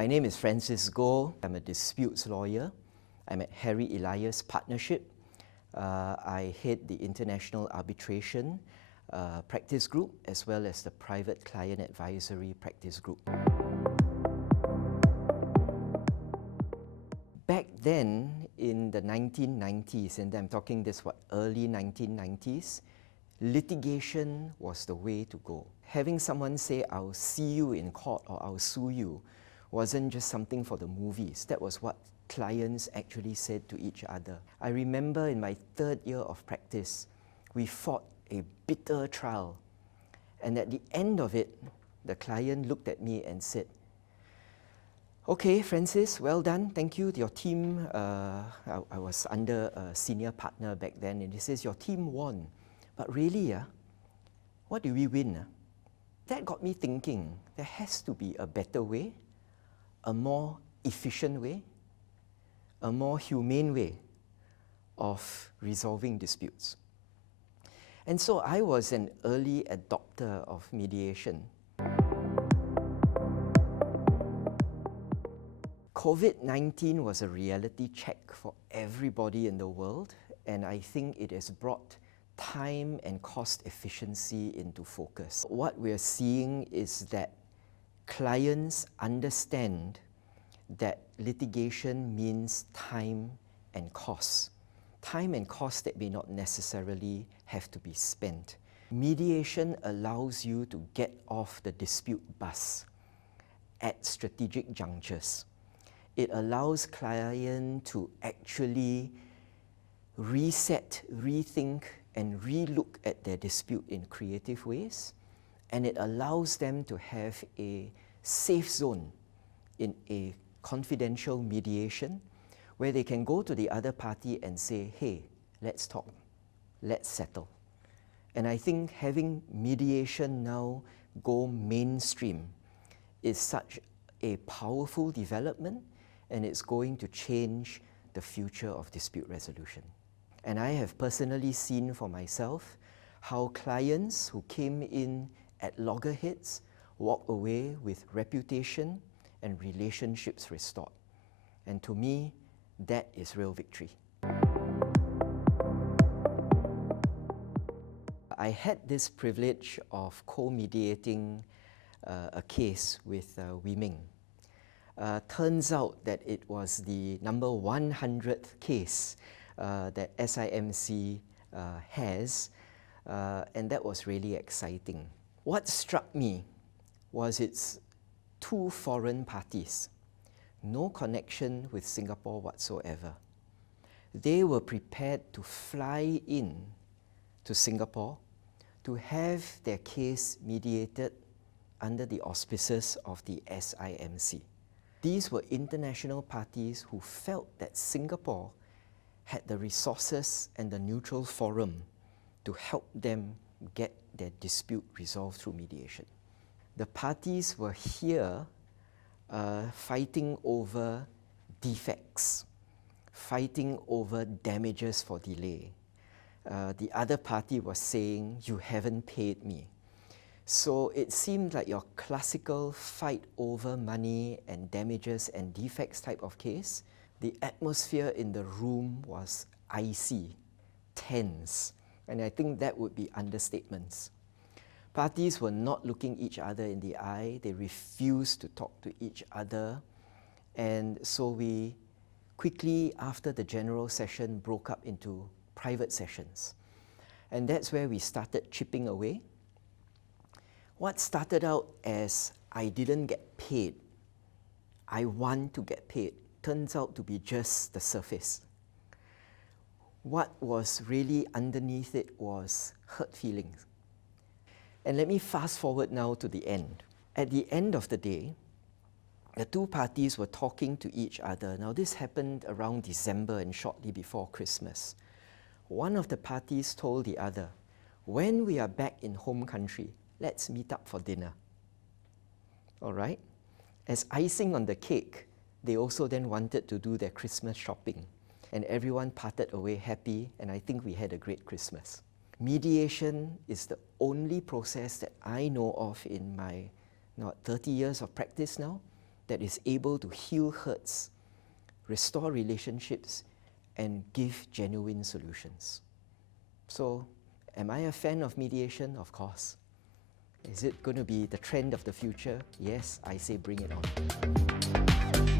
My name is Francis Goh. I'm a disputes lawyer. I'm at Harry Elias Partnership. I head the International Arbitration Practice Group as well as the Private Client Advisory Practice Group. Back then, in the 1990s, and I'm talking this early 1990s, litigation was the way to go. Having someone say, "I'll see you in court" or "I'll sue you," wasn't just something for the movies. That was what clients actually said to each other. I remember in my third year of practice, we fought a bitter trial. And at the end of it, the client looked at me and said, "Okay, Francis, well done, thank you. Your team," I was under a senior partner back then, and he says, "Your team won. But really, what do we win?" That got me thinking, there has to be a better way, a more efficient way, a more humane way of resolving disputes. And so I was an early adopter of mediation. COVID-19 was a reality check for everybody in the world, and I think it has brought time and cost efficiency into focus. What we're seeing is that clients understand that litigation means time and cost. Time and cost that may not necessarily have to be spent. Mediation allows you to get off the dispute bus at strategic junctures. It allows clients to actually reset, rethink, and re-look at their dispute in creative ways. And it allows them to have a safe zone in a confidential mediation where they can go to the other party and say, "Hey, let's talk, let's settle." And I think having mediation now go mainstream is such a powerful development, and it's going to change the future of dispute resolution. And I have personally seen for myself how clients who came in at loggerheads walk away with reputation and relationships restored. And to me, that is real victory. I had this privilege of co-mediating a case with Wee Ming. Turns out that it was the number 100th case that SIMC has, and that was really exciting. What struck me was its two foreign parties, no connection with Singapore whatsoever. They were prepared to fly in to Singapore to have their case mediated under the auspices of the SIMC. These were international parties who felt that Singapore had the resources and the neutral forum to help them get their dispute resolved through mediation. The parties were here fighting over defects, fighting over damages for delay. The other party was saying, "You haven't paid me." So it seemed like your classical fight over money and damages and defects type of case. The atmosphere in the room was icy, tense, and I think that would be understatements. Parties were not looking each other in the eye. They refused to talk to each other. And so we quickly, after the general session, broke up into private sessions. And that's where we started chipping away. What started out as "I didn't get paid, I want to get paid," turns out to be just the surface. What was really underneath it was hurt feelings. And let me fast forward now to the end. At the end of the day, the two parties were talking to each other. Now this happened around December and shortly before Christmas. One of the parties told the other, "When we are back in home country, let's meet up for dinner." All right? As icing on the cake, they also then wanted to do their Christmas shopping. And everyone parted away happy, and I think we had a great Christmas. Mediation is the only process that I know of in my 30 years of practice now that is able to heal hurts, restore relationships, and give genuine solutions. So, am I a fan of mediation? Of course. Is it going to be the trend of the future? Yes, I say bring it on.